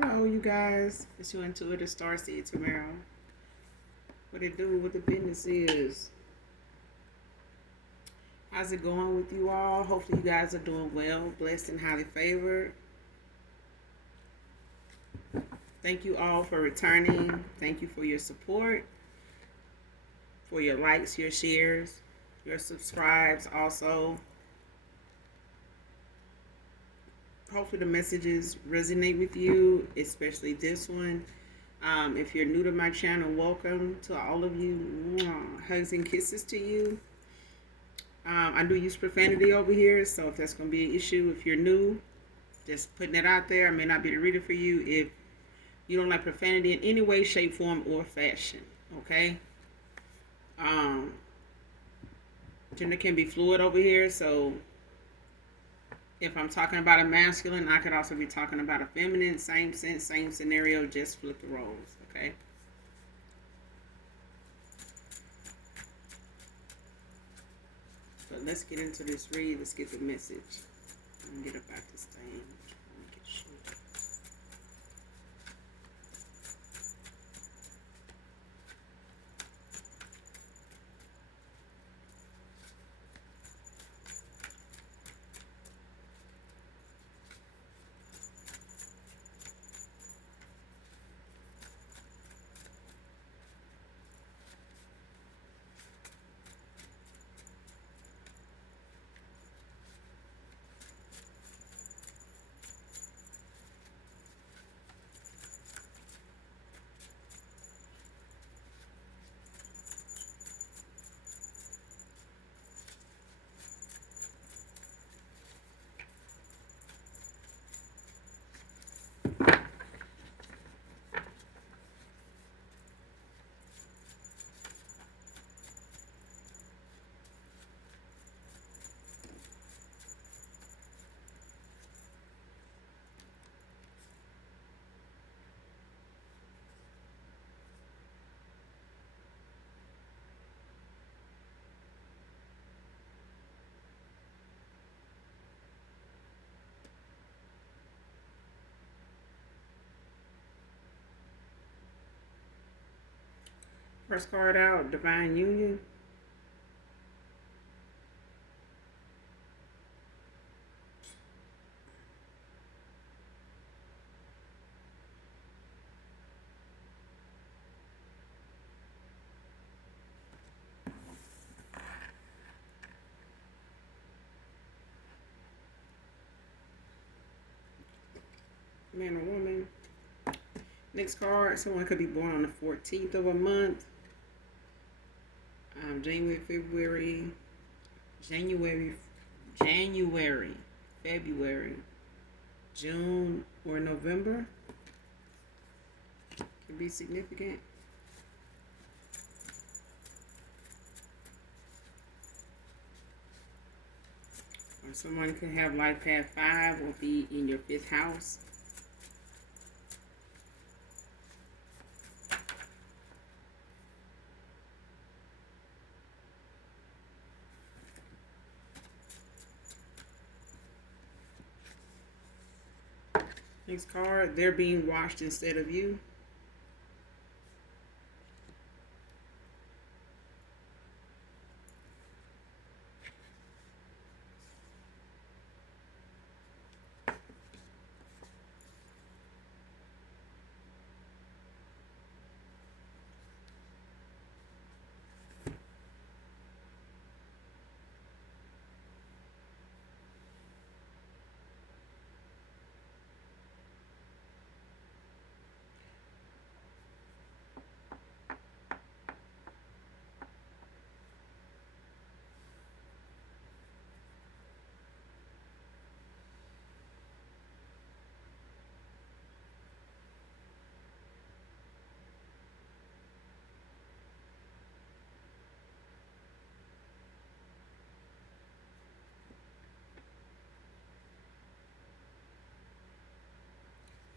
Hello, you guys. It's your intuitive starseed tomorrow. What it do? What the business is? How's it going with you all? Hopefully, you guys are doing well, blessed, and highly favored. Thank you all for returning. Thank you for your support, for your likes, your shares, your subscribes. Also, hopefully, the messages resonate with you, especially this one. If you're new to my channel, welcome to all of you. Hugs and kisses to you. I do use profanity over here, so if that's going to be an issue, if you're new, just putting it out there. I may not be the reader for you if you don't like profanity in any way, shape, form, or fashion. Okay? Um, Gender can be fluid over here, so if I'm talking about a masculine, I could also be talking about a feminine. Same sense, same scenario, just flip the roles. Okay? But let's get into this read. Let's get the message. Let me get up out this thing. Make it short. First card out, Divine Union. Man or woman. Next card, someone could be born on the 14th of a month. January, February, June, or November. Could be significant. Or someone could have life path 5 or be in your 5th house. Next card, they're being watched instead of you.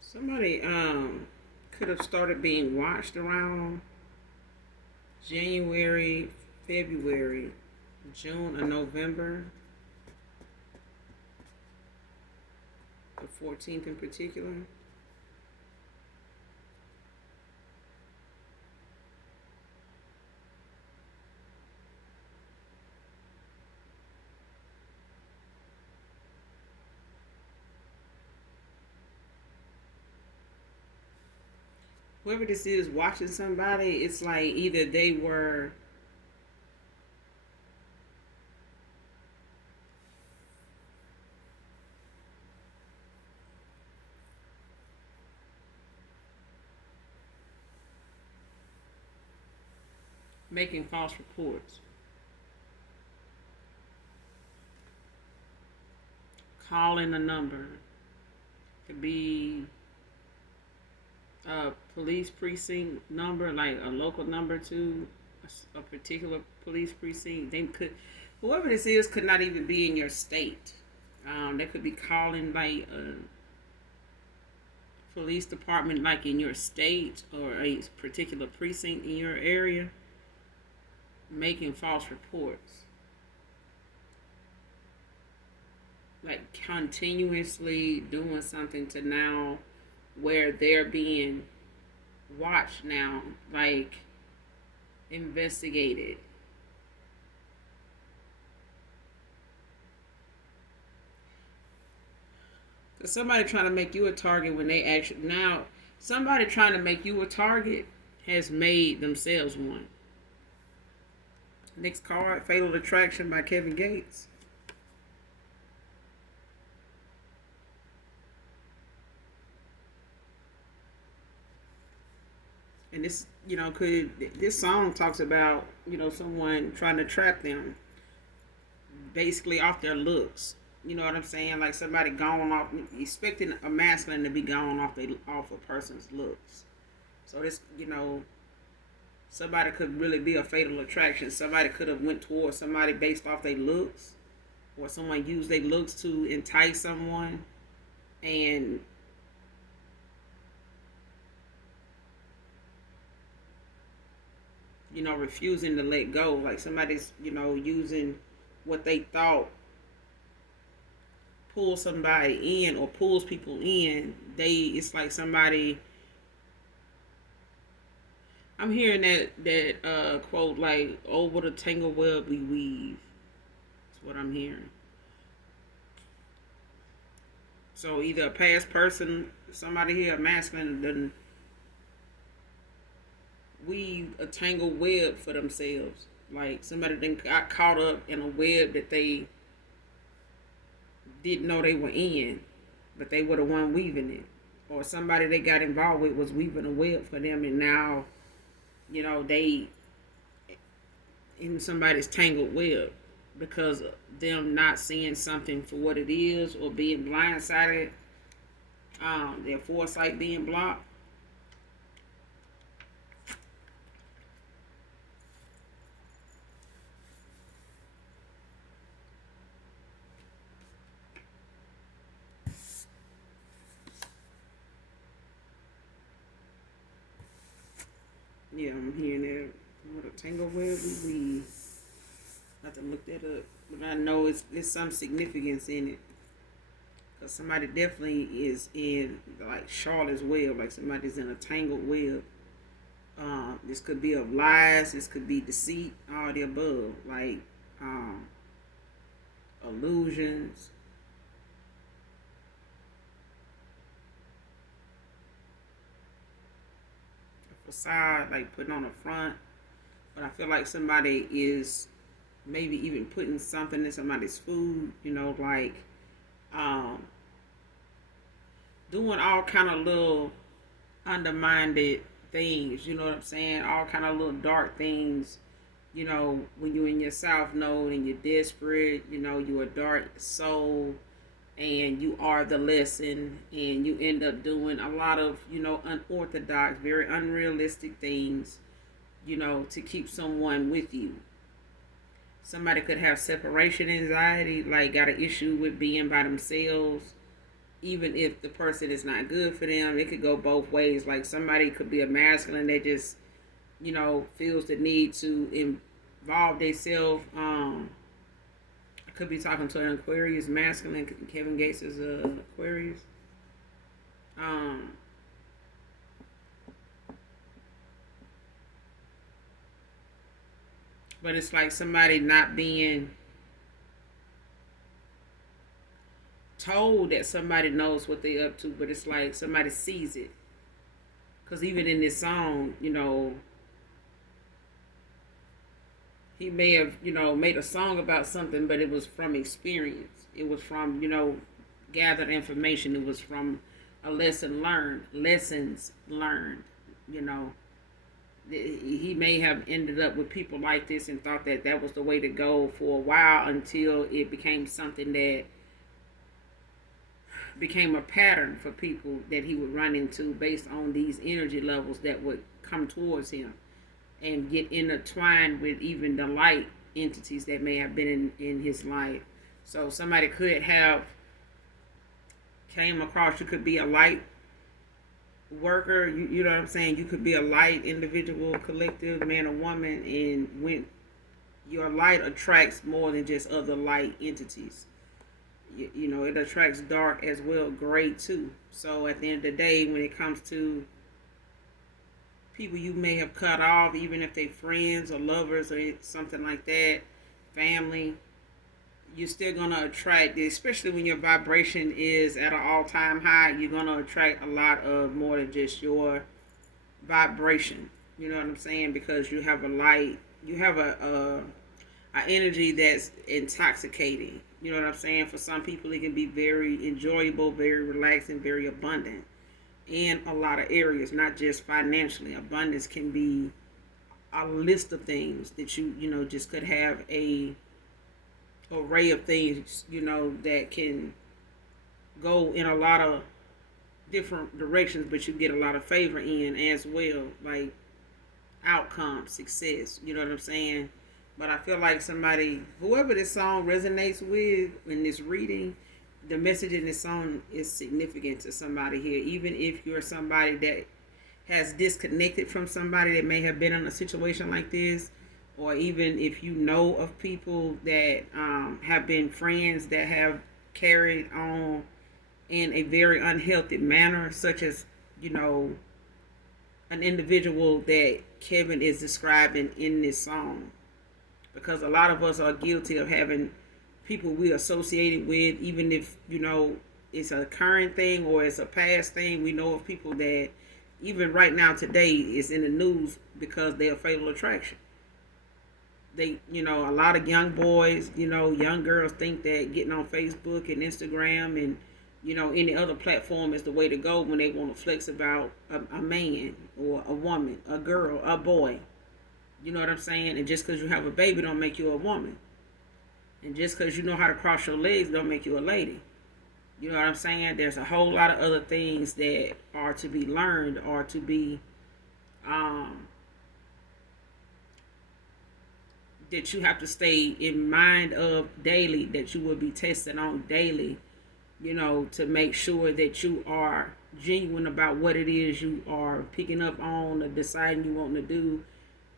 Somebody could have started being watched around January, February, June, or November. The 14th in particular. whoever this is watching somebody, it's like either they were making false reports, calling a number. Could be a police precinct number, like a local number to a particular police precinct. They could, whoever this is, could not even be in your state. They could be calling like a police department, like in your state or a particular precinct in your area, making false reports, like continuously doing something to now where they're being watched now, like investigated. Cause somebody trying to make you a target when they actually now somebody trying to make you a target has made themselves one. Next card, Fatal Attraction by Kevin Gates. And this, this song talks about, someone trying to trap them basically off their looks. You know what I'm saying? Like somebody gone off, expecting a masculine to be gone off a person's looks. So this, somebody could really be a fatal attraction. Somebody could have went towards somebody based off their looks, or someone used their looks to entice someone, and refusing to let go. Like somebody's, using what they thought pulls somebody in or pulls people in. It's like somebody. I'm hearing that quote like, "Over the tangled web we weave." That's what I'm hearing. So either a past person, somebody here, a masculine, done weave a tangled web for themselves. Like somebody then got caught up in a web that they didn't know they were in, but they were the one weaving it. Or somebody they got involved with was weaving a web for them, and now, they in somebody's tangled web because of them not seeing something for what it is or being blindsided, their foresight being blocked. Yeah, I'm hearing that. What a tangled web we weave. I have to look that up, but I know it's some significance in it. Cause somebody definitely is in like Charlotte's web, like somebody's in a tangled web. This could be of lies, this could be deceit, all the above, like um, illusions. A facade, like putting on a front. But I feel like somebody is maybe even putting something in somebody's food, like um, doing all kind of little undermined things, you know what I'm saying? All kind of little dark things, when you're in your south node and you're desperate, you're a dark soul and you are the lesson, and you end up doing a lot of, unorthodox, very unrealistic things, to keep someone with you. Somebody could have separation anxiety, like got an issue with being by themselves, even if the person is not good for them. It could go both ways. Like somebody could be a masculine that just, feels the need to involve themselves. I could be talking to an Aquarius masculine. Kevin Gates is a Aquarius. Um, but it's like somebody not being told that somebody knows what they up to, but it's like somebody sees it. Because even in this song, he may have, made a song about something, but it was from experience. It was from, gathered information. It was from a lessons learned, you know. He may have ended up with people like this and thought that that was the way to go for a while until it became something that became a pattern for people that he would run into based on these energy levels that would come towards him and get intertwined with even the light entities that may have been in his life. So somebody could have came across, you could be a light worker, you know what I'm saying? You could be a light individual, collective, man or woman, and when your light attracts more than just other light entities. It attracts dark as well, gray too. So at the end of the day, when it comes to people you may have cut off, even if they friends or lovers or something like that, family, you're still gonna attract this, especially when your vibration is at an all-time high. You're gonna attract a lot of more than just your vibration. You know what I'm saying? Because you have a light, you have a energy that's intoxicating. You know what I'm saying? For some people, it can be very enjoyable, very relaxing, very abundant in a lot of areas, not just financially. Abundance can be a list of things that you just could have a array of things, that can go in a lot of different directions, but you get a lot of favor in as well, like outcome, success, you know what I'm saying? But I feel like whoever this song resonates with in this reading, the message in this song is significant to somebody here. Even if you're somebody that has disconnected from somebody that may have been in a situation like this, or even if you know of people that have been friends that have carried on in a very unhealthy manner, such as, an individual that Kevin is describing in this song. Because a lot of us are guilty of having people we associated with, even if, it's a current thing or it's a past thing. We know of people that even right now today is in the news because they're a fatal attraction. They, a lot of young boys, young girls think that getting on Facebook and Instagram and, any other platform is the way to go when they want to flex about a man or a woman, a girl, a boy. You know what I'm saying? And just because you have a baby don't make you a woman. And just because you know how to cross your legs don't make you a lady. You know what I'm saying? There's a whole lot of other things that are to be learned or to be that you have to stay in mind of daily, that you will be tested on daily, to make sure that you are genuine about what it is you are picking up on or deciding you want to do.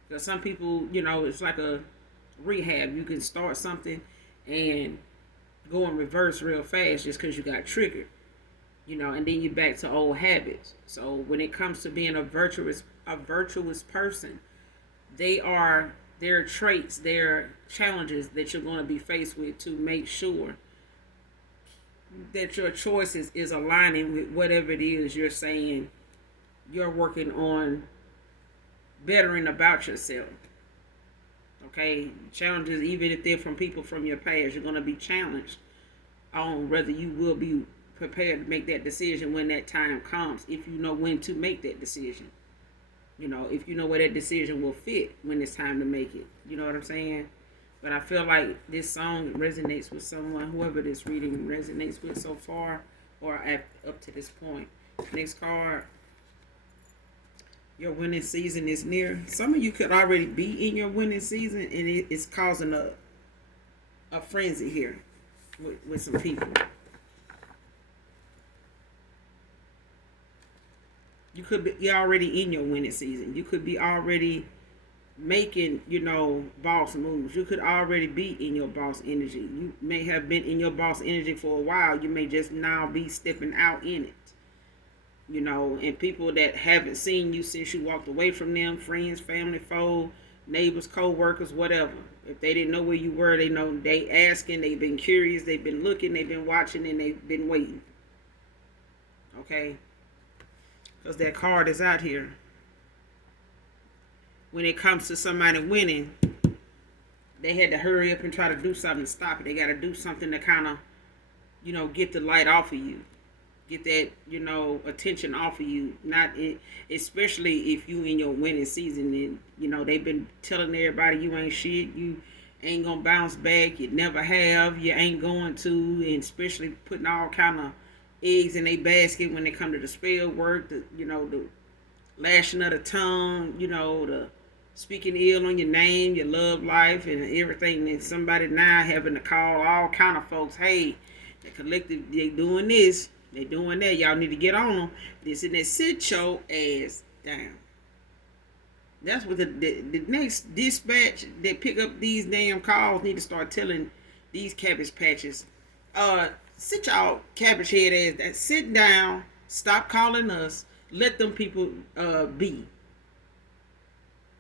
Because some people, it's like a rehab. You can start something and go in reverse real fast just because you got triggered, and then you're back to old habits. So when it comes to being a virtuous person, there are traits, there are challenges that you're going to be faced with to make sure that your choices is aligning with whatever it is you're saying you're working on bettering about yourself. Okay, challenges, even if they're from people from your past, you're going to be challenged on whether you will be prepared to make that decision when that time comes, if you know when to make that decision. If you know where that decision will fit when it's time to make it. You know what I'm saying? But I feel like this song resonates with someone, whoever this reading resonates with so far or up to this point. Next card. Your winning season is near. Some of you could already be in your winning season, and it's causing a frenzy here with some people. You could be already in your winning season. You could be already making, boss moves. You could already be in your boss energy. You may have been in your boss energy for a while. You may just now be stepping out in it. And people that haven't seen you since you walked away from them, friends, family, foe, neighbors, co-workers, whatever. If they didn't know where you were, they know they asking, they've been curious, they've been looking, they've been watching, and they've been waiting. Okay? because that card is out here. When it comes to somebody winning, they had to hurry up and try to do something to stop it. They got to do something to kind of, get the light off of you. Get that, attention off of you. Not it, especially if you in your winning season and, they've been telling everybody you ain't shit. You ain't going to bounce back. You never have. You ain't going to. And especially putting all kind of eggs in a basket when they come to the spell work. The lashing of the tongue, the speaking ill on your name, your love life, and everything. And somebody now having to call all kind of folks, hey, the collective, they doing this, they doing that. Y'all need to get on them. This and that. Sit your ass down. That's what the next dispatch that pick up these damn calls need to start telling these cabbage patches. Sit y'all cabbage head ass down. Sit down. Stop calling us. Let them people be.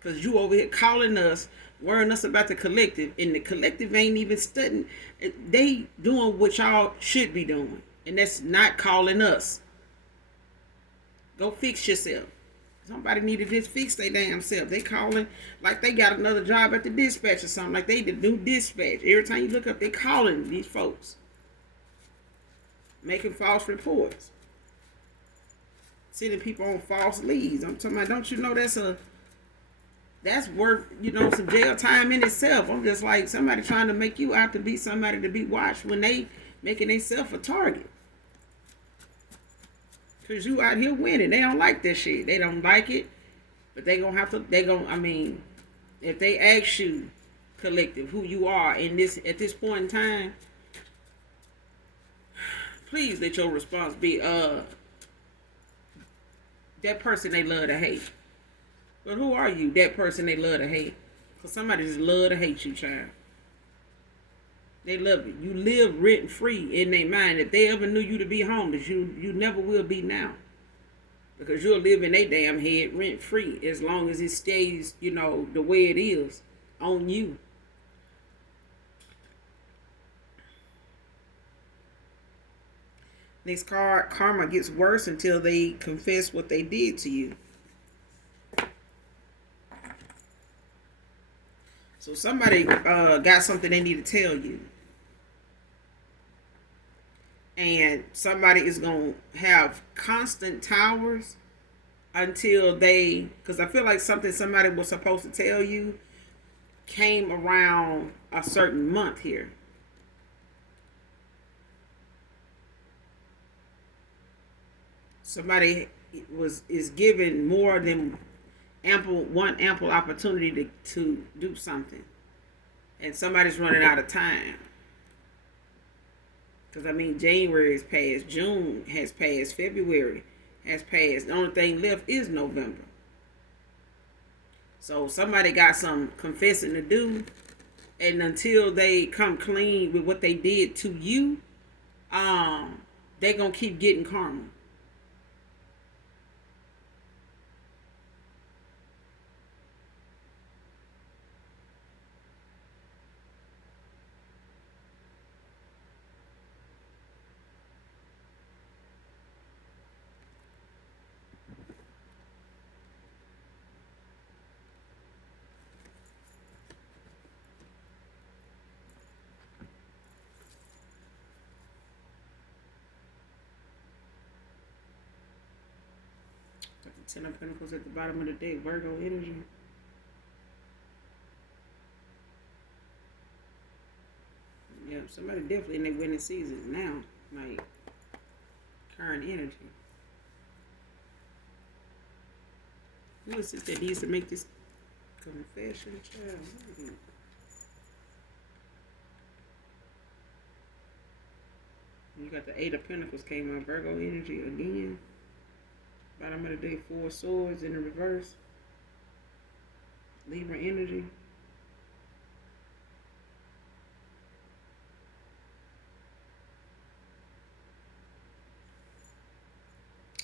Because you over here calling us, worrying us about the collective, and the collective ain't even studying. They doing what y'all should be doing, and that's not calling us. Go fix yourself. Somebody need to just fix their damn self. They calling like they got another job at the dispatch or something. Like they the new dispatch. Every time you look up, they calling these folks. Making false reports. Sending people on false leads. I'm talking about, don't you know that's worth, some jail time in itself. I'm just like, somebody trying to make you out to be somebody to be watched when they making themselves a target. Because you out here winning. They don't like that shit. They don't like it. But they gonna have to, if they ask you, collective, who you are at this point in time, please let your response be, that person they love to hate. But who are you, that person they love to hate? Because somebody just love to hate you, child. They love you. You live rent free in their mind. If they ever knew you to be homeless, you never will be now. Because you'll live in their damn head rent free as long as it stays, the way it is on you. Next card, karma gets worse until they confess what they did to you. So somebody got something they need to tell you. And somebody is going to have constant towers until because I feel like somebody was supposed to tell you came around a certain month here. Somebody is given more than ample opportunity to do something, and somebody's running out of time. Because January has passed, June has passed, February has passed. The only thing left is November. So somebody got some confessing to do, and until they come clean with what they did to you, they gonna keep getting karma. Ten of Pentacles at the bottom of the deck, Virgo energy. Yeah, somebody definitely in their winning season now, like current energy. Who is this that needs to make this confession, child? You got the Eight of Pentacles came out, Virgo energy again. Bottom of the day, Four Swords in the reverse. Libra energy.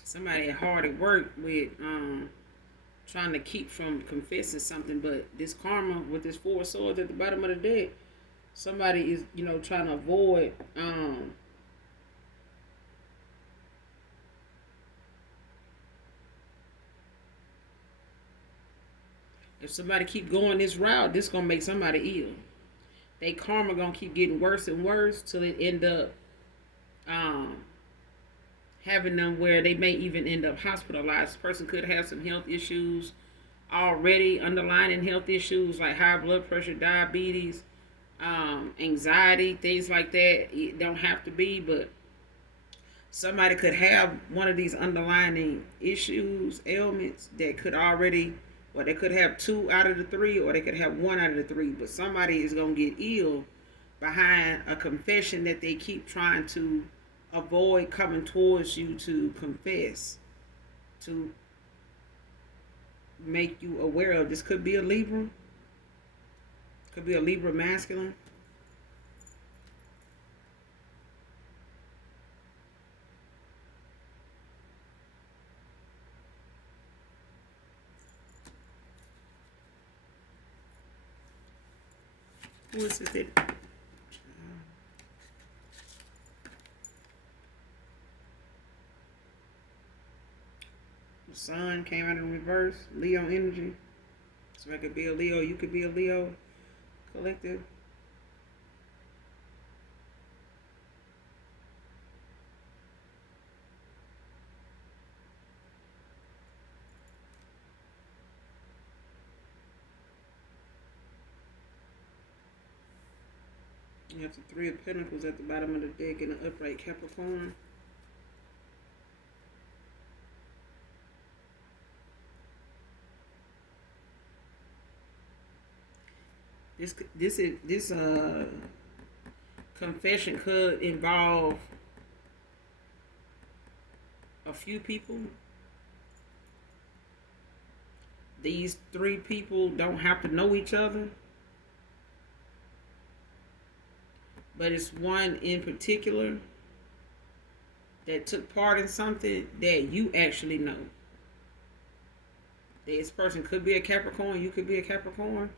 Somebody hard at work with trying to keep from confessing something, but this karma with this Four Swords at the bottom of the deck, somebody is, trying to avoid If somebody keep going this route, this gonna make somebody ill. They karma gonna keep getting worse and worse till it end up um, having them where they may even end up hospitalized. This person could have some health issues already, underlying health issues like high blood pressure, diabetes, anxiety, things like that. It don't have to be, but somebody could have one of these underlying issues, ailments that could already, or they could have two out of the three, or they could have one out of the three. But somebody is gonna get ill behind a confession that they keep trying to avoid coming towards you to confess, to make you aware of. This could be a Libra, could be a Libra masculine. Who is it that the sun came out in reverse? Leo energy. So I could be a Leo, you could be a Leo collective. You have the Three of Pentacles at the bottom of the deck in an upright Capricorn. This confession could involve a few people. These three people don't have to know each other, but it's one in particular that took part in something that you actually know. This person could be a Capricorn, you could be a Capricorn.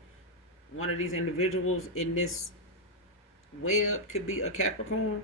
One of these individuals in this web could be a Capricorn.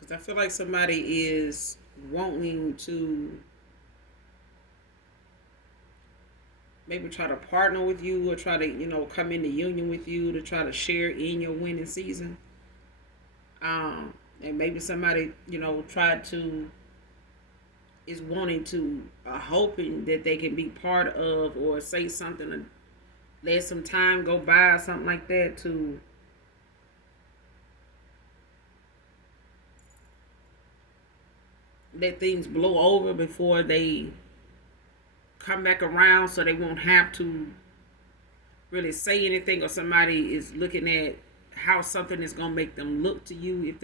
Because I feel like somebody is wanting to maybe try to partner with you or try to, come into union with you to try to share in your winning season. And maybe somebody, tried to, is wanting to, hoping that they can be part of or say something to let some time go by or something like that to let things blow over before they come back around, so they won't have to really say anything, or somebody is looking at how something is going to make them look to you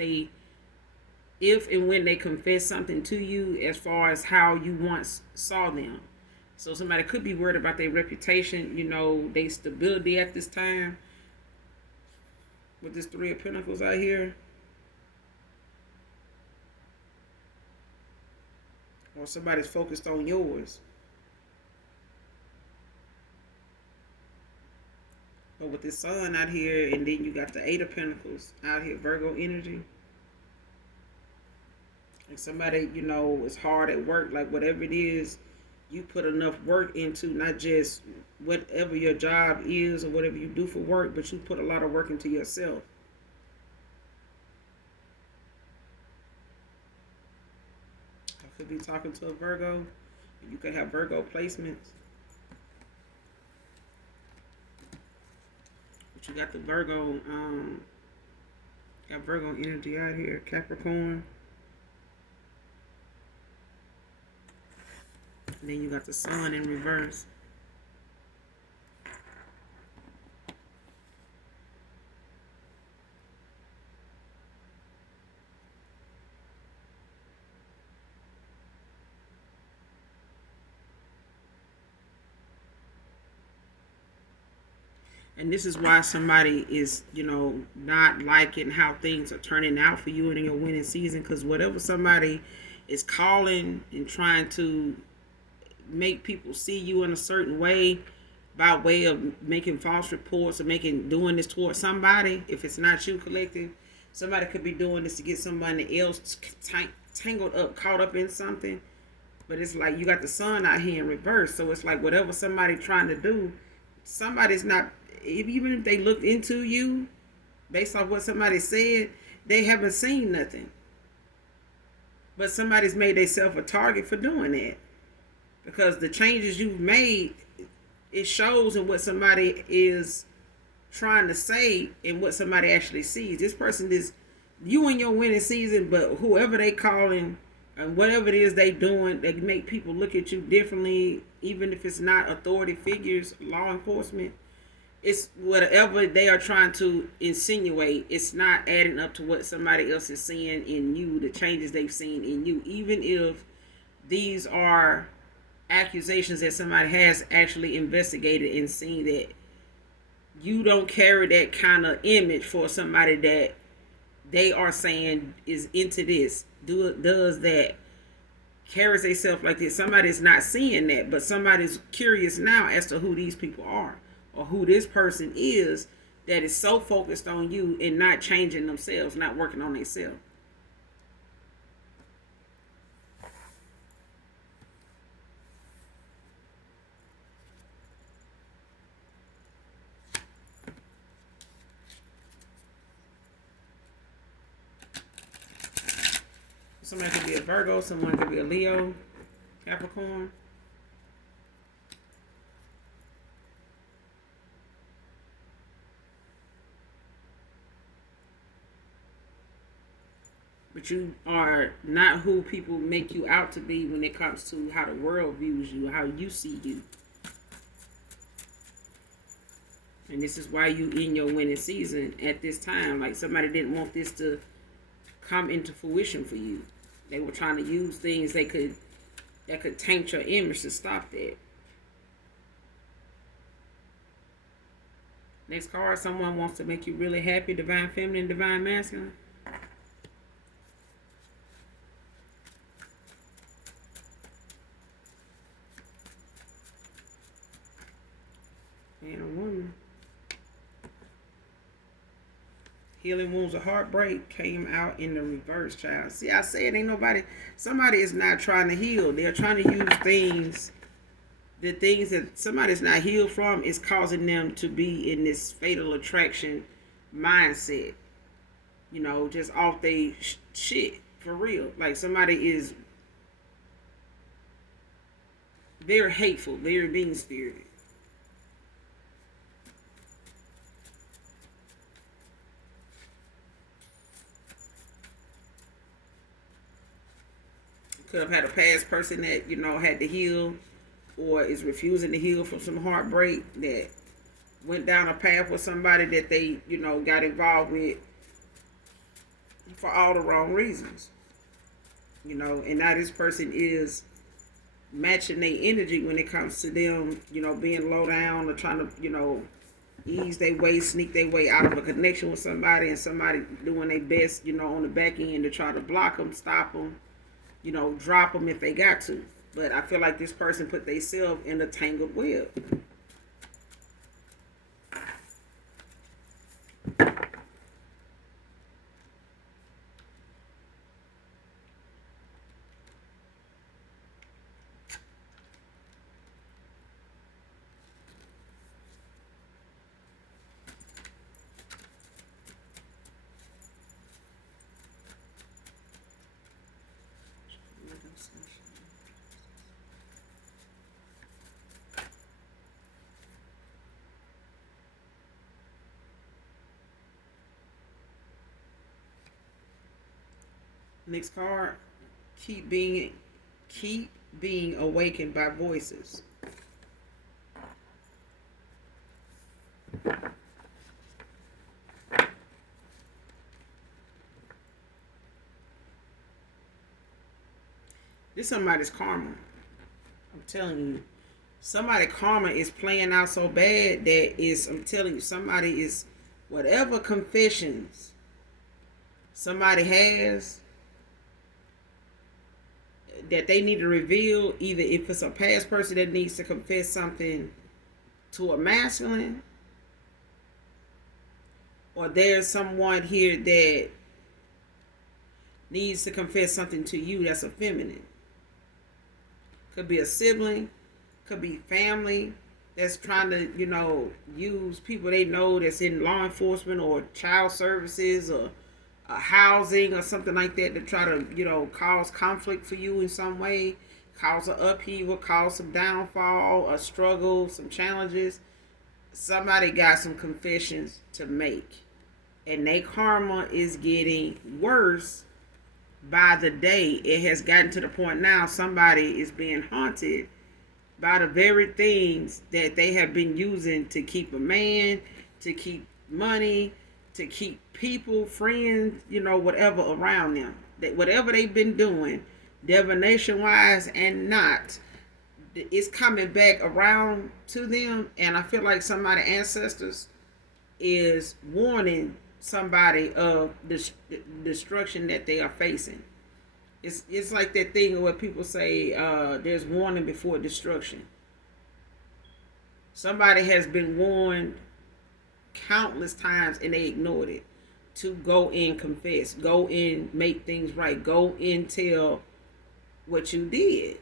if and when they confess something to you as far as how you once saw them. So somebody could be worried about their reputation, their stability at this time with this Three of Pentacles out here. Or somebody's focused on yours. But with this sun out here, and then you got the Eight of Pentacles out here, Virgo energy. And somebody, is hard at work, like whatever it is, you put enough work into, not just whatever your job is or whatever you do for work, but you put a lot of work into yourself. I could be talking to a Virgo. You could have Virgo placements. But you got the Virgo, got Virgo energy out here, Capricorn. And then you got the sun in reverse. And this is why somebody is, not liking how things are turning out for you in your winning season. Because whatever somebody is calling and trying to make people see you in a certain way by way of making false reports or doing this towards somebody, if it's not you, collective, somebody could be doing this to get somebody else tangled up, caught up in something. But it's like you got the sun out here in reverse. So it's like whatever somebody trying to do, somebody's not, even if they looked into you based off what somebody said, they haven't seen nothing. But somebody's made themselves a target for doing that. Because the changes you've made, it shows in what somebody is trying to say and what somebody actually sees. This person is you in your winning season, but whoever they calling and whatever it is they doing, they make people look at you differently, even if it's not authority figures, law enforcement. It's whatever they are trying to insinuate, it's not adding up to what somebody else is seeing in you, the changes they've seen in you, even if these are accusations that somebody has actually investigated and seen that you don't carry that kind of image for somebody that they are saying is into this, does that, carries themselves like this. Somebody's not seeing that, but somebody's curious now as to who these people are or who this person is that is so focused on you and not changing themselves, not working on themselves. Somebody could be a Virgo, someone could be a Leo, Capricorn. But you are not who people make you out to be when it comes to how the world views you, how you see you. And this is why you in your winning season at this time. Like somebody didn't want this to come into fruition for you. They were trying to use things that could taint your image to stop that. Next card, someone wants to make you really happy, divine feminine, divine masculine. And a woman. Healing wounds of heartbreak came out in the reverse, child. See, I said somebody is not trying to heal. They're trying to use things, the things that somebody's not healed from is causing them to be in this fatal attraction mindset. Just off they shit, for real. Like somebody is very hateful, very mean spirited. Could have had a past person that, had to heal or is refusing to heal from some heartbreak, that went down a path with somebody that they, got involved with for all the wrong reasons. And now this person is matching their energy when it comes to them, being low down or trying to, ease their way, sneak their way out of a connection with somebody, and somebody doing their best, on the back end to try to block them, stop them, drop them if they got to. But I feel like this person put themselves in a tangled web. Next card, keep being awakened by voices. This is somebody's karma. I'm telling you. Somebody karma is playing out so bad that is, I'm telling you, somebody is, whatever confessions somebody has that they need to reveal, either if it's a past person that needs to confess something to a masculine, or there's someone here that needs to confess something to you that's a feminine. Could be a sibling, could be family that's trying to, use people they know that's in law enforcement or child services or housing or something like that to try to, cause conflict for you in some way, cause an upheaval, cause some downfall, a struggle, some challenges. Somebody got some confessions to make. And their karma is getting worse by the day. It has gotten to the point now somebody is being haunted by the very things that they have been using to keep a man, to keep money, to keep people, friends, whatever around them. That whatever they've been doing, divination wise and not, it's coming back around to them. And I feel like somebody ancestors is warning somebody of the destruction that they are facing. It's like that thing where people say there's warning before destruction. Somebody has been warned countless times and they ignored it. To go and confess, go and make things right, go and tell what you did.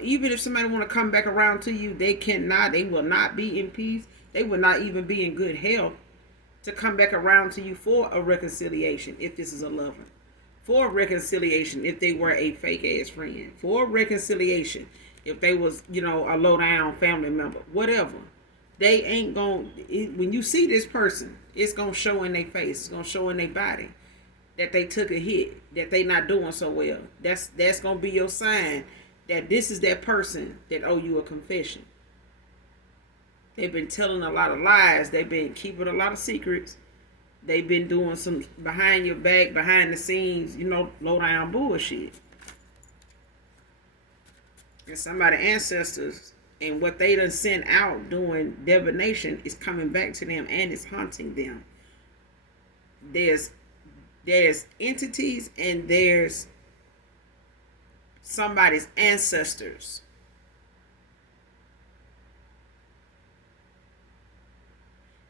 Even if somebody want to come back around to you, they will not be in peace. They will not even be in good health to come back around to you for a reconciliation if this is a lover. For a reconciliation if they were a fake ass friend. For a reconciliation if they was, a low down family member. Whatever. They ain't going to, when you see this person, it's going to show in their face. It's going to show in their body that they took a hit, that they not doing so well. That's going to be your sign that this is that person that owe you a confession. They've been telling a lot of lies. They've been keeping a lot of secrets. They've been doing some behind your back, behind the scenes, low down bullshit. And somebody ancestors and what they done sent out doing divination is coming back to them and it's haunting them. There's entities and there's somebody's ancestors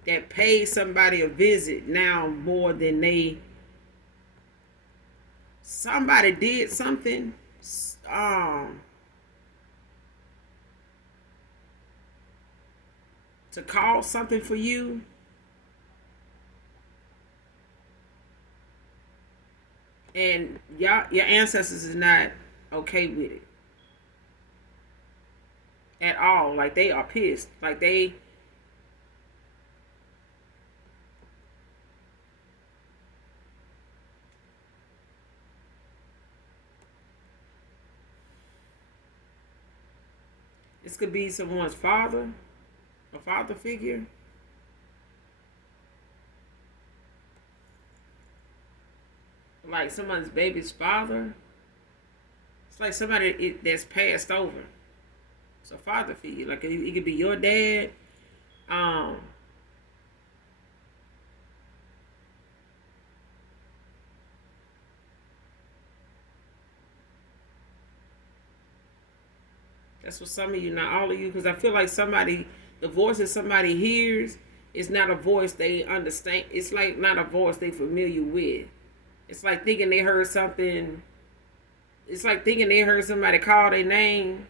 that pay somebody a visit now more than somebody did something to cause something for you, and your ancestors is not okay with it at all. Like they are pissed. Like this could be someone's father, a father figure. Like someone's baby's father. It's like somebody that's passed over. It's a father figure. Like it could be your dad. That's what some of you, not all of you, because I feel like the voices somebody hears is not a voice they understand. It's like not a voice they familiar with. It's like thinking they heard something. It's like thinking they heard somebody call their name,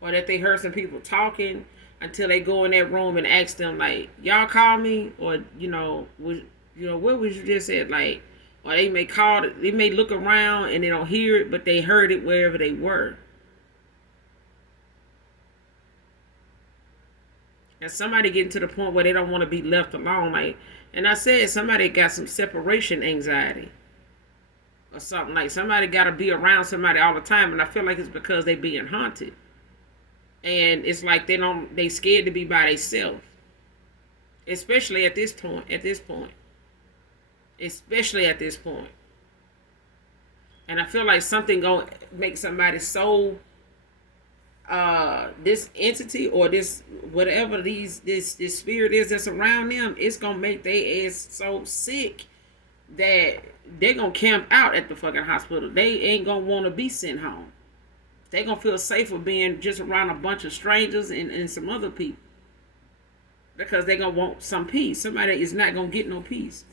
or that they heard some people talking until they go in that room and ask them like, "Y'all call me," or what was you just said, like, or they may look around and they don't hear it, but they heard it wherever they were. And somebody getting to the point where they don't want to be left alone, like, and I said somebody got some separation anxiety or something, like somebody got to be around somebody all the time, and I feel like it's because they being haunted, and it's like they scared to be by themselves, especially at this point. Especially at this point. And I feel like something gonna make somebody so this entity or this whatever this spirit is that's around them, it's gonna make their ass so sick that they're gonna camp out at the fucking hospital. They ain't gonna want to be sent home. They gonna feel safer being just around a bunch of strangers and some other people, because they gonna want some peace. Somebody is not gonna get no peace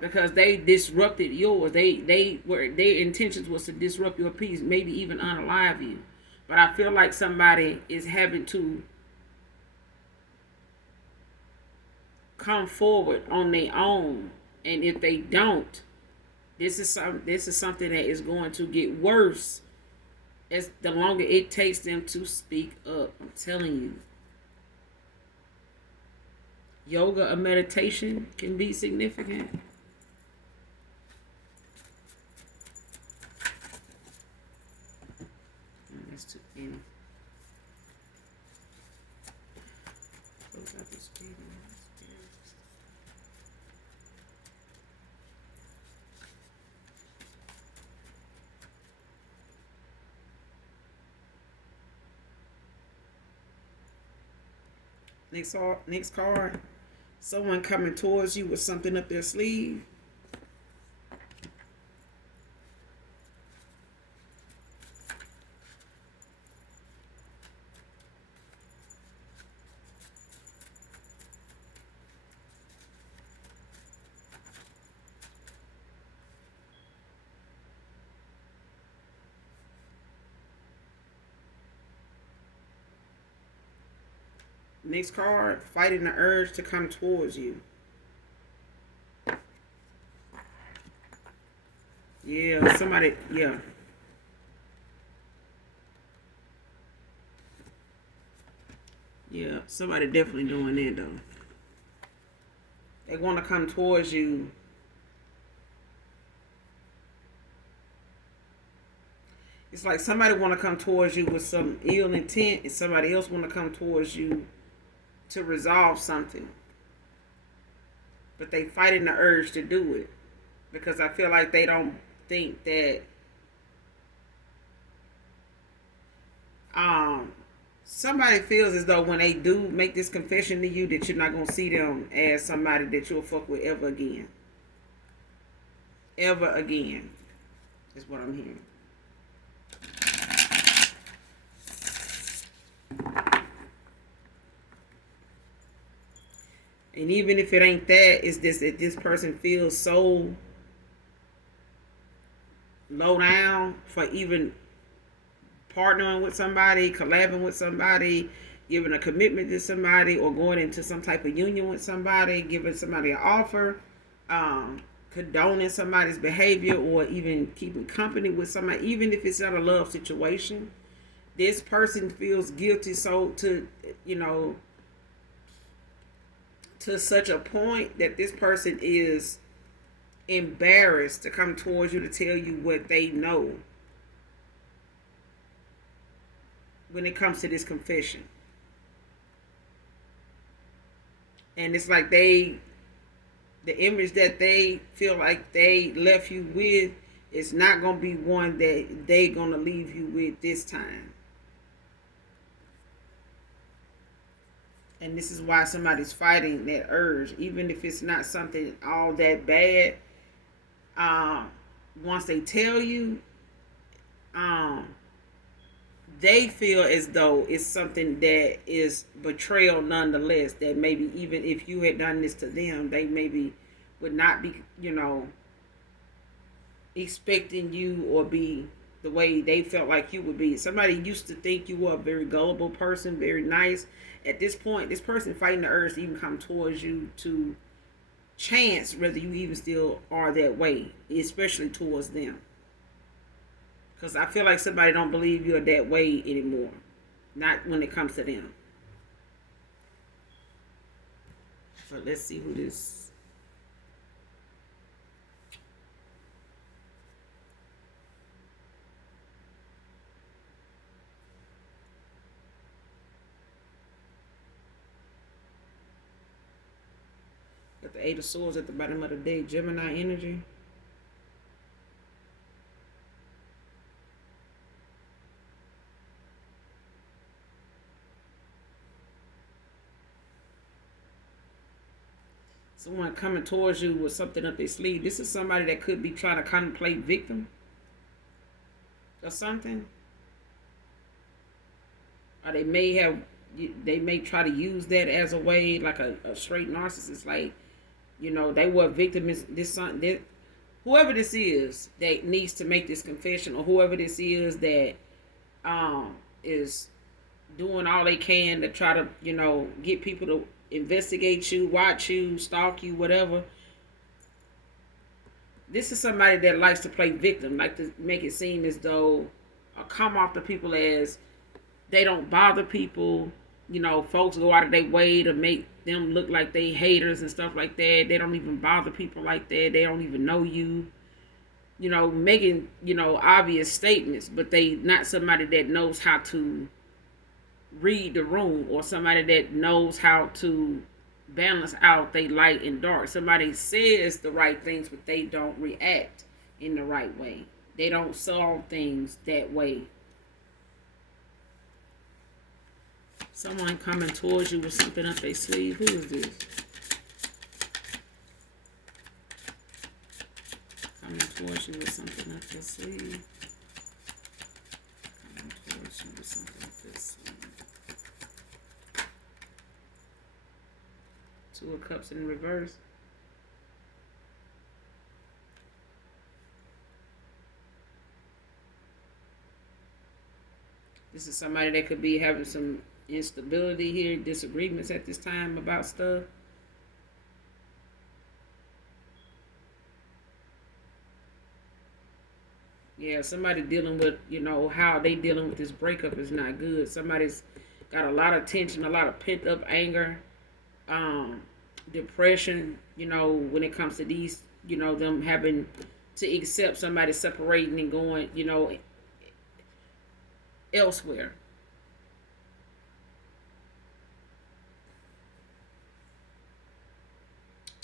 because they disrupted yours. They were, their intentions was to disrupt your peace, maybe even unalive you. But I feel like somebody is having to come forward on their own, and if they don't, this is something that is going to get worse as the longer it takes them to speak up. I'm telling you, yoga or meditation can be significant. That's too many. Close out this video. Next card. Someone coming towards you with something up their sleeve. Next card, fighting the urge to come towards you. Yeah, somebody, yeah. Yeah, somebody definitely doing that though. They want to come towards you. It's like somebody want to come towards you with some ill intent, and somebody else want to come towards you to resolve something. But they fighting the urge to do it because I feel like they don't think that somebody feels as though when they do make this confession to you that you're not gonna see them as somebody that you'll fuck with ever again. Ever again is what I'm hearing. And even if it ain't that, it's this that this person feels so low down for even partnering with somebody, collabing with somebody, giving a commitment to somebody, or going into some type of union with somebody, giving somebody an offer, condoning somebody's behavior, or even keeping company with somebody, even if it's not a love situation. This person feels guilty so to, to such a point that this person is embarrassed to come towards you to tell you what they know when it comes to this confession. And it's like the image that they feel like they left you with is not going to be one that they going to leave you with this time. And this is why somebody's fighting that urge, even if it's not something all that bad. Once they tell you, they feel as though it's something that is betrayal nonetheless. That maybe even if you had done this to them, they maybe would not be, expecting you or be the way they felt like you would be. Somebody used to think you were a very gullible person, very nice. At this point, this person fighting the urge to even come towards you to chance whether you even still are that way, especially towards them. Because I feel like somebody don't believe you're that way anymore. Not when it comes to them. But let's see who this. Got the Eight of Swords at the bottom of the deck. Gemini energy. Someone coming towards you with something up their sleeve. This is somebody that could be trying to contemplate victim or something. Or they may try to use that as a way, like a straight narcissist. Like, they were a victim. This something that whoever this is that needs to make this confession, or whoever this is that is doing all they can to try to get people to investigate you, watch you, stalk you, whatever. This is somebody that likes to play victim, like to make it seem as though, or come off the people as they don't bother people. Folks go out of their way to make them look like they haters and stuff like that. They don't even bother people like that. They don't even know you. Making, obvious statements, but they not somebody that knows how to read the room, or somebody that knows how to balance out they light and dark. Somebody says the right things, but they don't react in the right way. They don't solve things that way. Someone coming towards you with something up their sleeve. Who is this? Coming towards you with something up their sleeve. Coming towards you with something up their sleeve. Two of Cups in reverse. This is somebody that could be having some instability here, disagreements at this time about stuff. Yeah, somebody dealing with, how they dealing with this breakup is not good. Somebody's got a lot of tension, a lot of pent up anger, depression, when it comes to these, them having to accept somebody separating and going, elsewhere.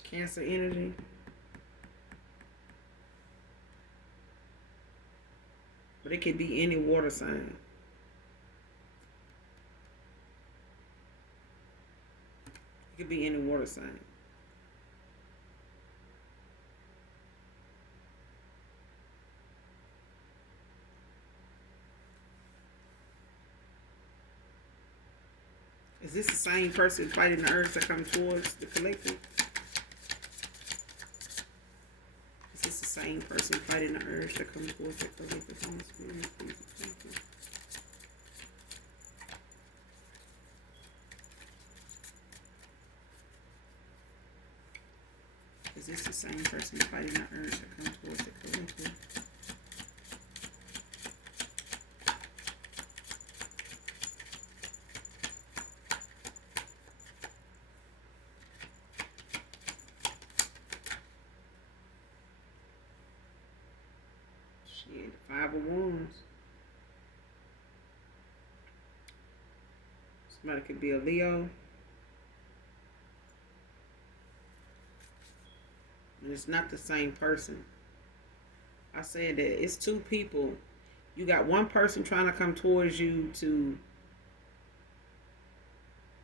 Cancer energy. But it could be any water sign. It could be any water sign. Is this the same person fighting the urge to come towards the collective? Is this the same person fighting the urge to come towards the collective? Is this the same person fighting the urge to come towards the collective? Shit, 5 of Wands. Somebody could be a Leo. And it's not the same person. I said that it's two people. You got one person trying to come towards you to...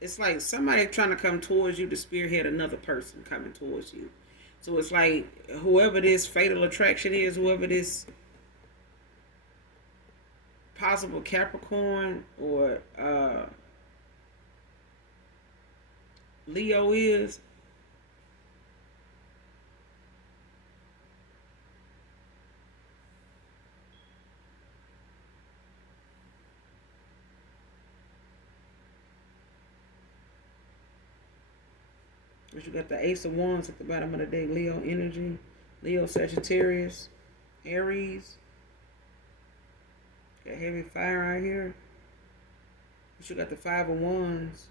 It's like somebody trying to come towards you to spearhead another person coming towards you. So it's like whoever this fatal attraction is, whoever this possible Capricorn or Leo is, but you got the Ace of Wands at the bottom of the day. Leo energy. Leo, Sagittarius, Aries. Got heavy fire right here. But you got the 5 of Wands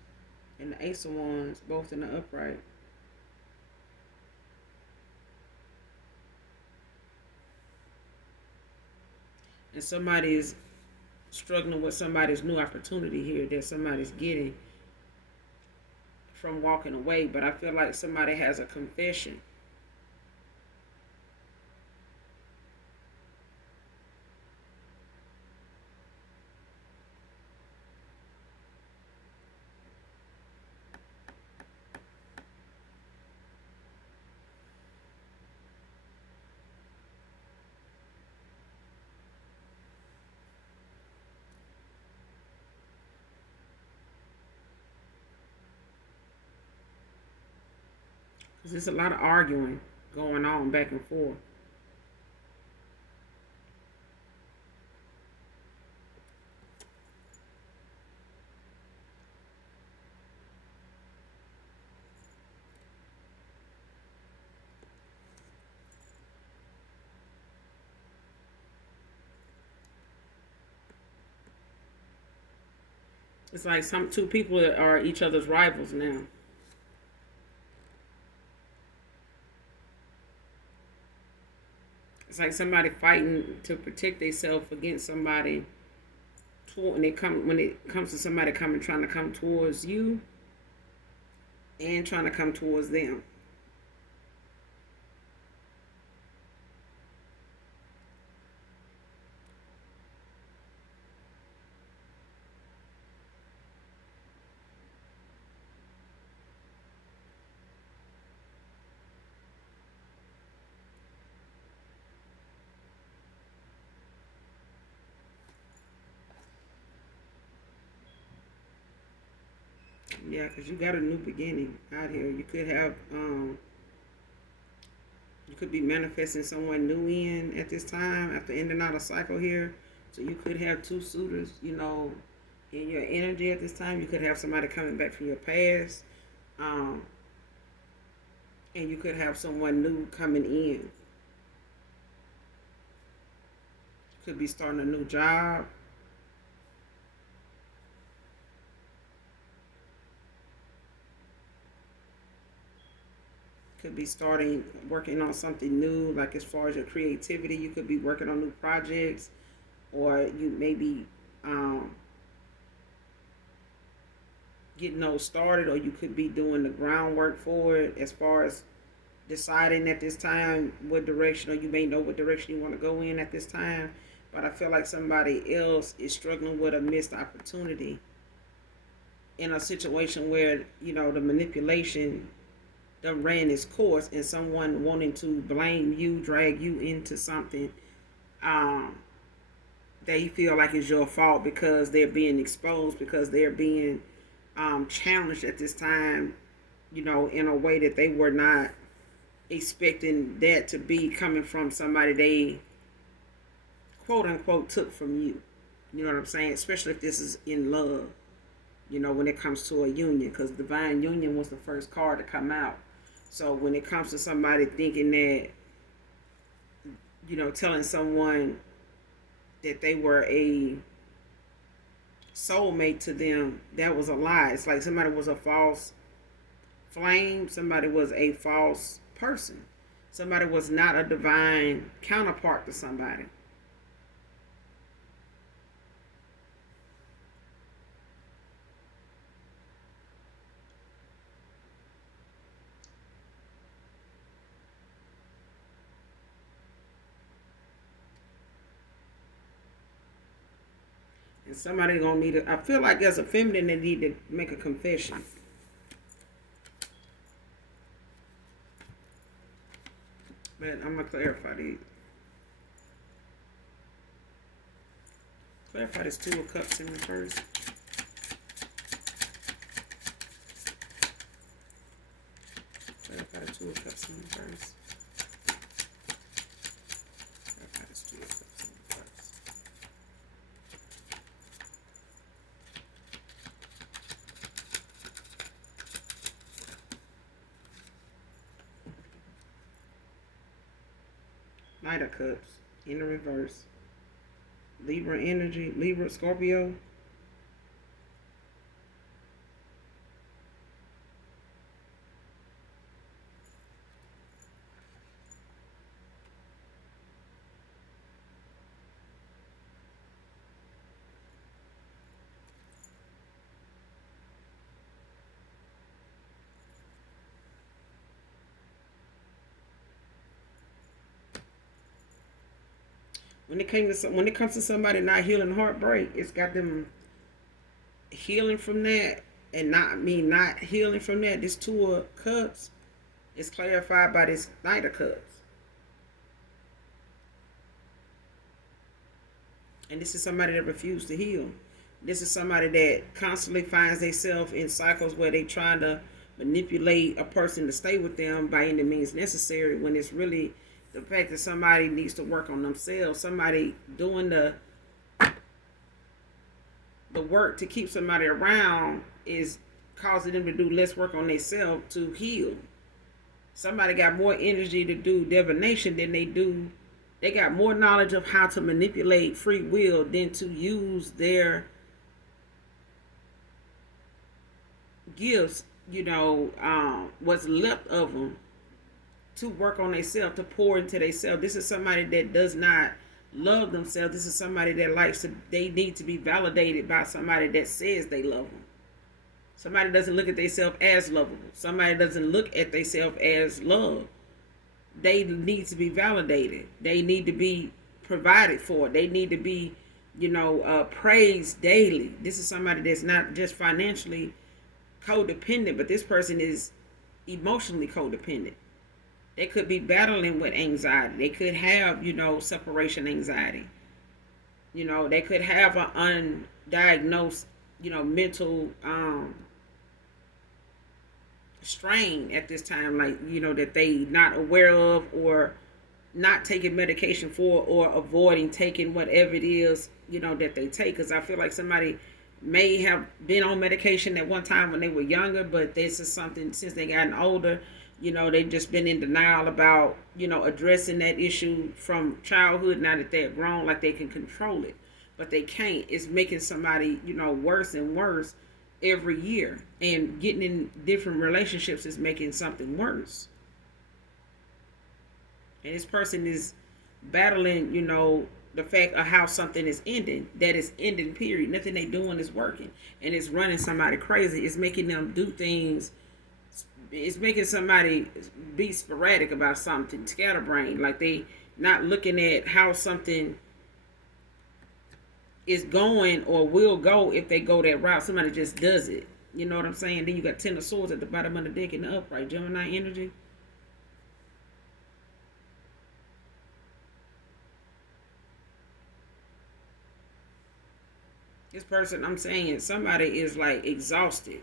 and the Ace of Wands, both in the upright. And somebody is struggling with somebody's new opportunity here that somebody's getting from walking away. But I feel like somebody has a confession. There's a lot of arguing going on back and forth. It's like some two people that are each other's rivals now. It's like somebody fighting to protect themselves against somebody. When it comes to somebody coming trying to come towards you and trying to come towards them. Yeah, because you got a new beginning out here. You could be manifesting someone new in at this time after ending out a cycle here. So you could have two suitors, in your energy at this time. You could have somebody coming back from your past, um, and you could have someone new coming in. Could be starting a new job. Could be starting working on something new, like as far as your creativity. You could be working on new projects, or you may be getting those started, or you could be doing the groundwork for it as far as deciding at this time what direction, or you may know what direction you want to go in at this time. But I feel like somebody else is struggling with a missed opportunity in a situation where, the manipulation done ran its course, and someone wanting to blame you, drag you into something um, they feel like is your fault because they're being exposed, because they're being challenged at this time, in a way that they were not expecting that to be coming from somebody they quote unquote took from you. You know what I'm saying? Especially if this is in love, when it comes to a union, because divine union was the first card to come out. So when it comes to somebody thinking that, telling someone that they were a soulmate to them, that was a lie. It's like somebody was a false flame, somebody was a false person, somebody was not a divine counterpart to somebody. And somebody gonna need I feel like as a feminine they need to make a confession. But I'm gonna clarify these. Clarify this Two of Cups in reverse. Clarify the Two of Cups in reverse. Clarify this Two of Cups in reverse. Knight of Cups in the reverse. Libra energy, Libra, Scorpio. When it comes to somebody not healing heartbreak, it's got them healing from that, and not healing from that. This Two of Cups is clarified by this Knight of Cups. And this is somebody that refused to heal. This is somebody that constantly finds themselves in cycles where they trying to manipulate a person to stay with them by any means necessary, when it's really the fact that somebody needs to work on themselves. Somebody doing the work to keep somebody around is causing them to do less work on themselves to heal. Somebody got more energy to do divination than they do. They got more knowledge of how to manipulate free will than to use their gifts, what's left of them, to work on themselves, to pour into themselves. This is somebody that does not love themselves. This is somebody that they need to be validated by somebody that says they love them. Somebody doesn't look at themselves as lovable. Somebody doesn't look at themselves as love. They need to be validated. They need to be provided for. They need to be, praised daily. This is somebody that's not just financially codependent, but this person is emotionally codependent. They could be battling with anxiety. They could have, separation anxiety. They could have an undiagnosed, mental strain at this time, like, that they not aware of, or not taking medication for, or avoiding taking whatever it is, that they take. Because I feel like somebody may have been on medication at one time when they were younger, but this is something since they gotten older, they've just been in denial about, addressing that issue from childhood. Now that they're grown, like they can control it, but they can't. It's making somebody, worse and worse every year, and getting in different relationships is making something worse. And this person is battling, the fact of how something is ending, that it's ending, period. Nothing they doing is working, and it's running somebody crazy. It's making them do things. It's making somebody be sporadic about something, scatterbrained, like they not looking at how something is going or will go if they go that route. Somebody just does it. You know what I'm saying? Then you got 10 of swords at the bottom of the deck in the upright. Gemini energy. This person, I'm saying, somebody is like exhausted.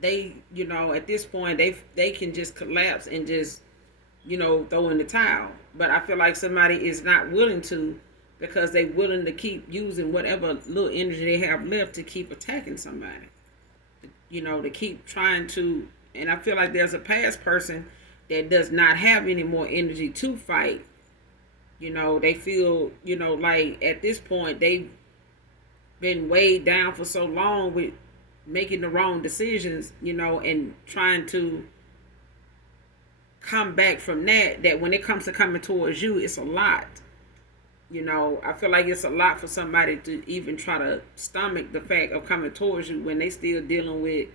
They, at this point, they can just collapse and just, throw in the towel. But I feel like somebody is not willing to, because they're willing to keep using whatever little energy they have left to keep attacking somebody. To keep trying to, and I feel like there's a past person that does not have any more energy to fight. They feel, like at this point they've been weighed down for so long with making the wrong decisions, and trying to come back from that when it comes to coming towards you, it's a lot. I feel like it's a lot for somebody to even try to stomach the fact of coming towards you when they still dealing with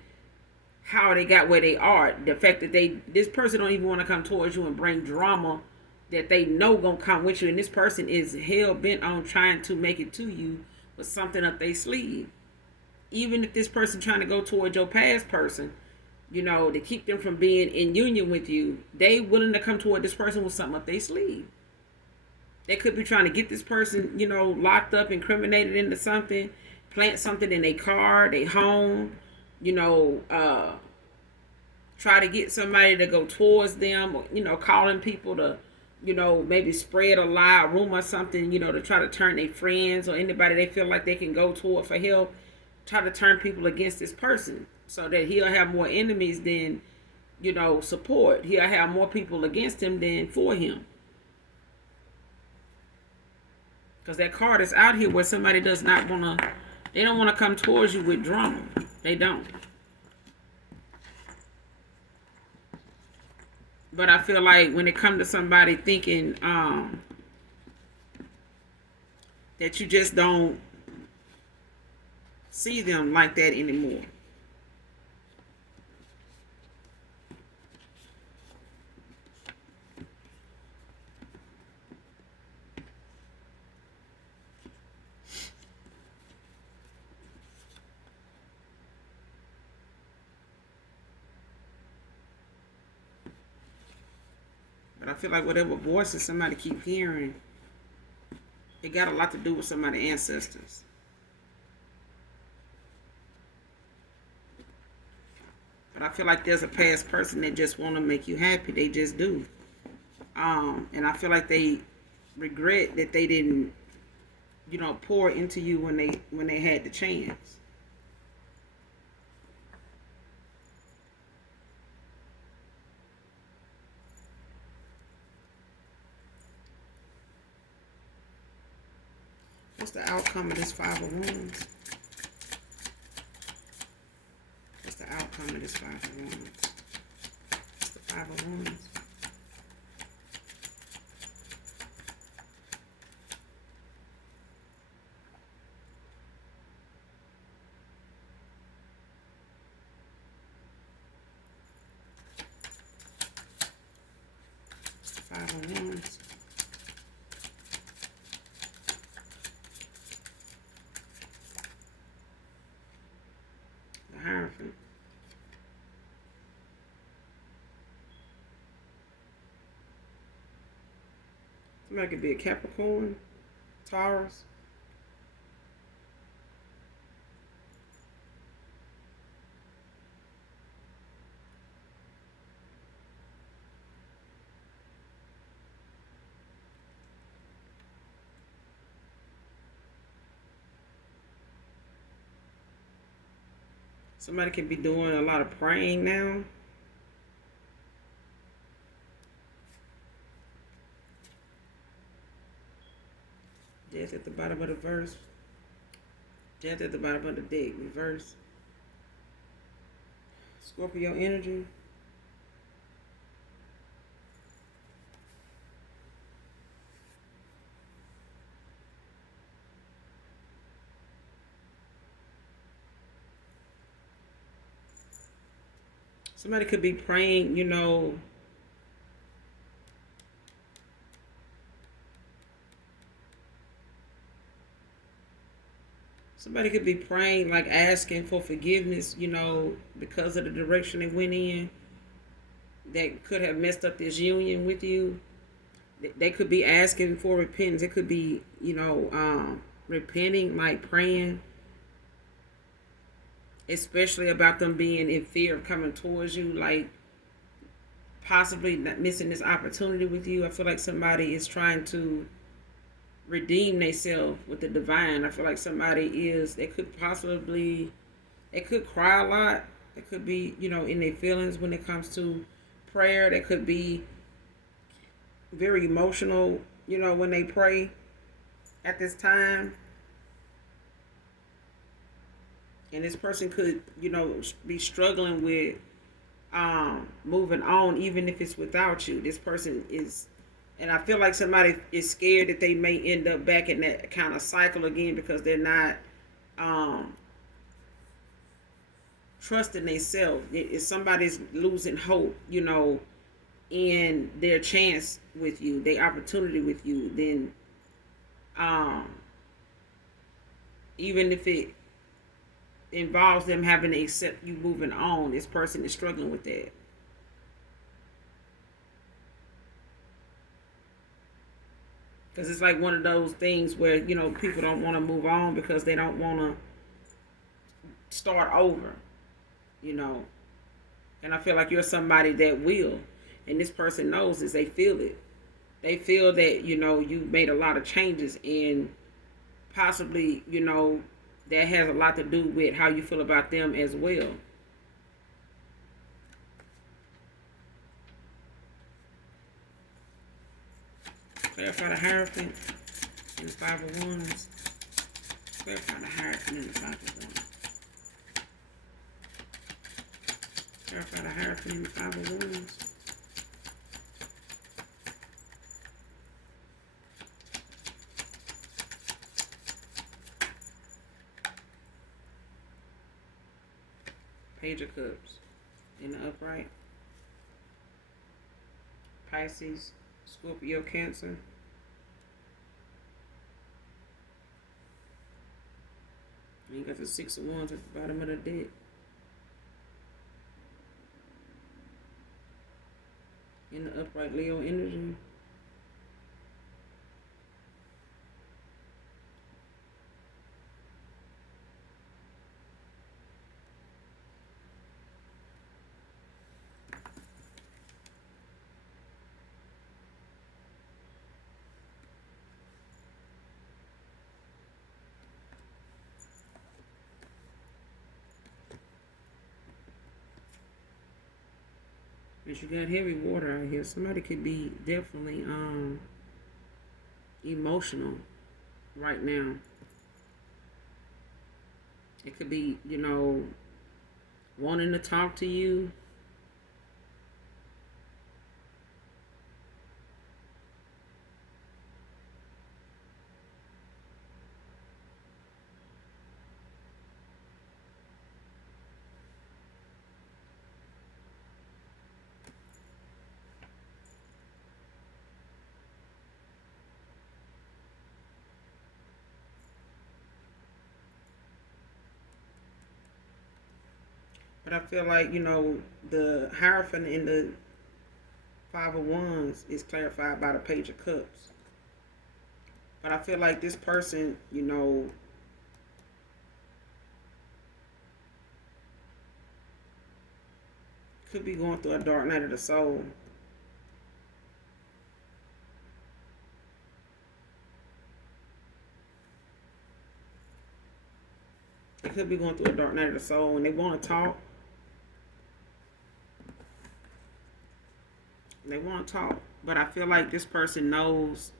how they got where they are. The fact that this person don't even want to come towards you and bring drama that they know gonna come with you, and this person is hell bent on trying to make it to you with something up their sleeve. Even if this person trying to go towards your past person, to keep them from being in union with you, they willing to come toward this person with something up their sleeve. They could be trying to get this person, locked up, incriminated into something, plant something in their car, their home, try to get somebody to go towards them, or, calling people to, maybe spread a lie, a rumor, or something, to try to turn their friends or anybody they feel like they can go toward for help, try to turn people against this person so that he'll have more enemies than, support. He'll have more people against him than for him. Because that card is out here where somebody does not want to, they don't want to come towards you with drama. They don't. But I feel like when it comes to somebody thinking that you just don't see them like that anymore. But I feel like whatever voices somebody keep hearing, it got a lot to do with some of the ancestors. But I feel like there's a past person that just want to make you happy. They just do. And I feel like they regret that they didn't, pour into you when they had the chance. What's the outcome of this Five of Wands? What's the outcome of this Five of Wands? What's the Five of Wands? What's the Five of Wands? The Hierophant. Somebody could be a Capricorn, Taurus. Somebody could be doing a lot of praying now. Death at the bottom of the verse. Death at the bottom of the deck. Reverse. Scorpio energy. Somebody could be praying, somebody could be praying, like asking for forgiveness, because of the direction they went in that could have messed up this union with you. They could be asking for repentance. It could be, repenting, like praying, especially about them being in fear of coming towards you, like possibly not missing this opportunity with you. I feel like somebody is trying to redeem themselves with the divine. I feel like they could cry a lot. They could be, in their feelings when it comes to prayer. They could be very emotional, when they pray at this time. And this person could, be struggling with moving on, even if it's without you. This person is, and I feel like somebody is scared that they may end up back in that kind of cycle again because they're not trusting themselves. If somebody's losing hope, in their chance with you, their opportunity with you, then even if it involves them having to accept you moving on, this person is struggling with that. Because it's like one of those things where, people don't want to move on because they don't want to start over, And I feel like you're somebody that will. And this person knows this. They feel it. They feel that, you made a lot of changes, and possibly, that has a lot to do with how you feel about them as well. Clarify the Hierophant and the Five of Wands. Clarify the Hierophant and the Five of Wands. Clarify the Hierophant and the Five of Wands. Page of Cups in the upright. Pisces, Scorpio, Cancer. And you got the Six of Wands at the bottom of the deck. In the upright, Leo energy. But you got heavy water out here. Somebody could be definitely emotional right now. It could be, wanting to talk to you. But I feel like, the Hierophant in the Five of Wands is clarified by the Page of Cups. But I feel like this person, could be going through a dark night of the soul. They could be going through a dark night of the soul and they want to talk. They want to talk. But I feel like this person knows,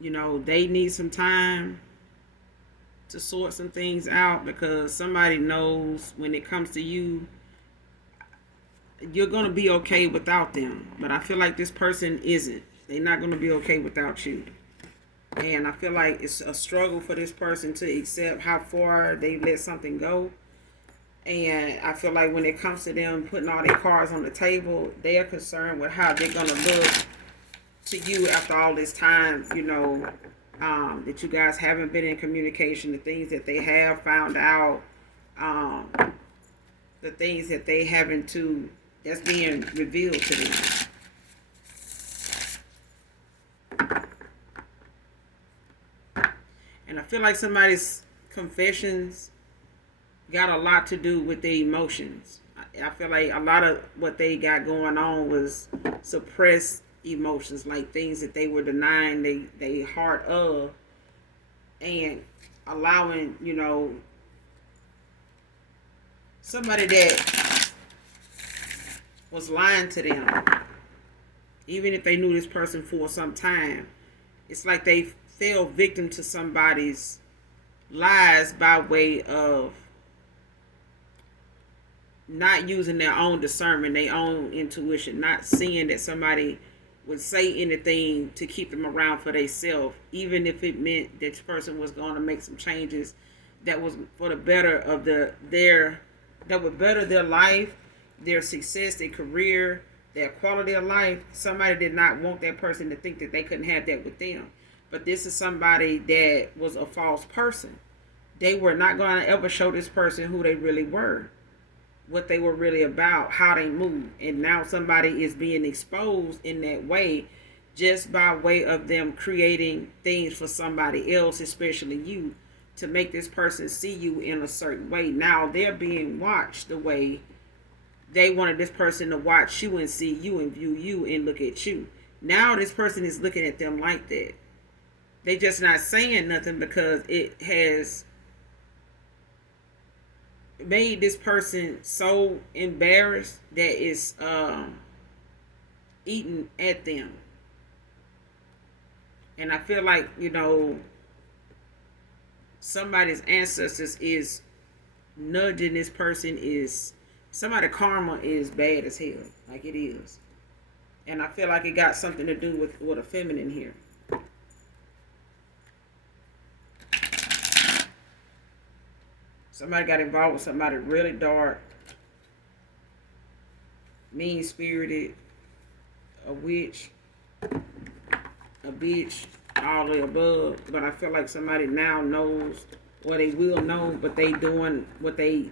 they need some time to sort some things out, because somebody knows when it comes to you, you're going to be okay without them. But I feel like this person isn't. They're not going to be okay without you. And I feel like it's a struggle for this person to accept how far they let something go. And I feel like when it comes to them putting all their cards on the table, they are concerned with how they're going to look to you after all this time, that you guys haven't been in communication, the things that they have found out, the things that they haven't that's being revealed to them. And I feel like somebody's confessions got a lot to do with their emotions. I feel like a lot of what they got going on was suppressed emotions, like things that they were denying they heart of, and allowing, somebody that was lying to them, even if they knew this person for some time. It's like they fell victim to somebody's lies by way of not using their own discernment, their own intuition, not seeing that somebody would say anything to keep them around for themselves, even if it meant that this person was going to make some changes that was for the better of that would better their life, their success, their career, their quality of life. Somebody did not want that person to think that they couldn't have that with them. But this is somebody that was a false person. They were not going to ever show this person who they really were, what they were really about, how they move. And now somebody is being exposed in that way, just by way of them creating things for somebody else, especially you, to make this person see you in a certain way. Now they're being watched the way they wanted this person to watch you and see you and view you and look at you. Now this person is looking at them like that. They just not saying nothing because it has made this person so embarrassed that it's eating at them. And I feel like, somebody's ancestors is nudging this person, is somebody's karma is bad as hell, like it is. And I feel like it got something to do with a feminine here. Somebody got involved with somebody really dark, mean-spirited, a witch, a bitch, all the above. But I feel like somebody now knows, or they will know, but they doing what they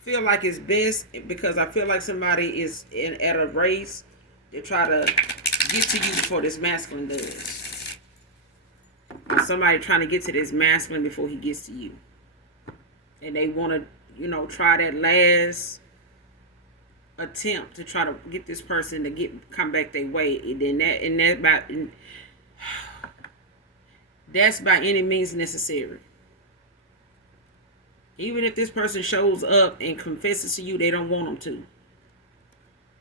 feel like is best, because I feel like somebody is at a race to try to get to you before this masculine does. Somebody trying to get to this masculine before he gets to you, and they want to try that last attempt to try to get this person to come back their way. That's by any means necessary. Even if this person shows up and confesses to you, they don't want them to.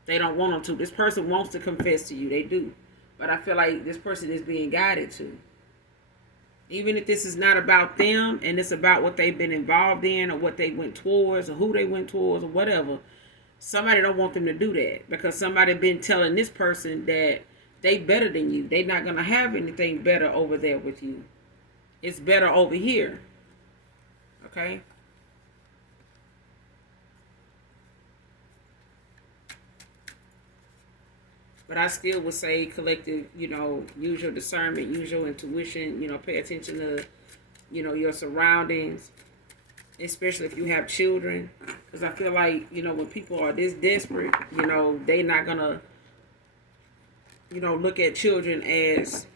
They don't want them to. This person wants to confess to you. They do. But I feel like this person is being guided to. Even if this is not about them and it's about what they've been involved in or what they went towards or who they went towards or whatever, somebody don't want them to do that because somebody been telling this person that they better than you. They not going to have anything better over there with you. It's better over here. Okay? But I still would say collective, use your discernment, use your intuition, pay attention to, your surroundings, especially if you have children. Because I feel like, when people are this desperate, they not going to, look at children as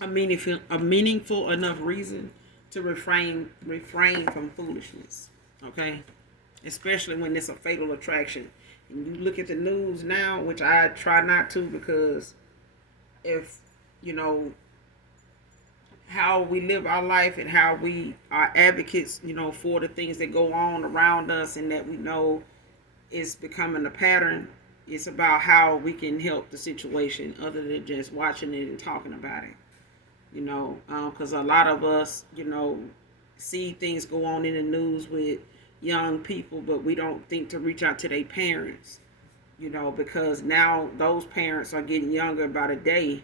a meaningful enough reason to refrain from foolishness. Okay? Especially when it's a fatal attraction. And you look at the news now, which I try not to because if, how we live our life and how we are advocates, for the things that go on around us and that we know is becoming a pattern, it's about how we can help the situation other than just watching it and talking about it. Because a lot of us, see things go on in the news with young people, but we don't think to reach out to their parents, because now those parents are getting younger by the day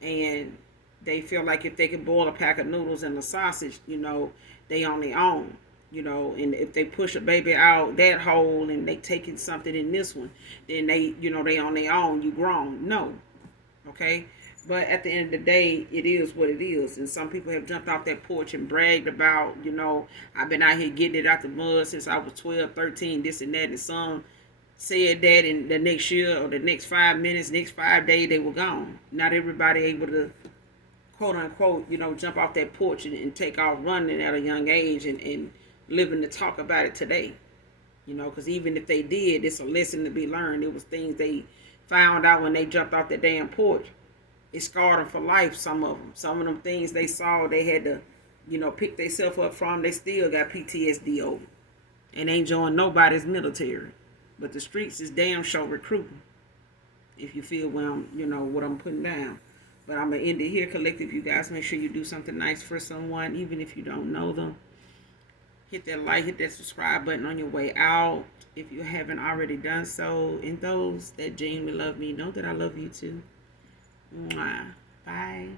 and they feel like if they can boil a pack of noodles and a sausage, they on their own, and if they push a baby out that hole and they taking something in this one, then they, they on their own, you grown. No. Okay. But at the end of the day, it is what it is. And some people have jumped off that porch and bragged about, I've been out here getting it out the mud since I was 12, 13, this and that. And some said that in the next year or the next 5 minutes, next 5 days, they were gone. Not everybody able to, quote unquote, jump off that porch and take off running at a young age and living to talk about it today. Because even if they did, it's a lesson to be learned. It was things they found out when they jumped off that damn porch. It scarred them for life, some of them. Some of them things they saw, they had to, pick themselves up from. They still got PTSD over. And ain't joined nobody's military. But the streets is damn sure recruiting. If you feel what I'm putting down. But I'm going to end it here, collective. You guys make sure you do something nice for someone, even if you don't know them. Hit that like, hit that subscribe button on your way out if you haven't already done so. And those that genuinely love me, know that I love you too. Mwah. Bye.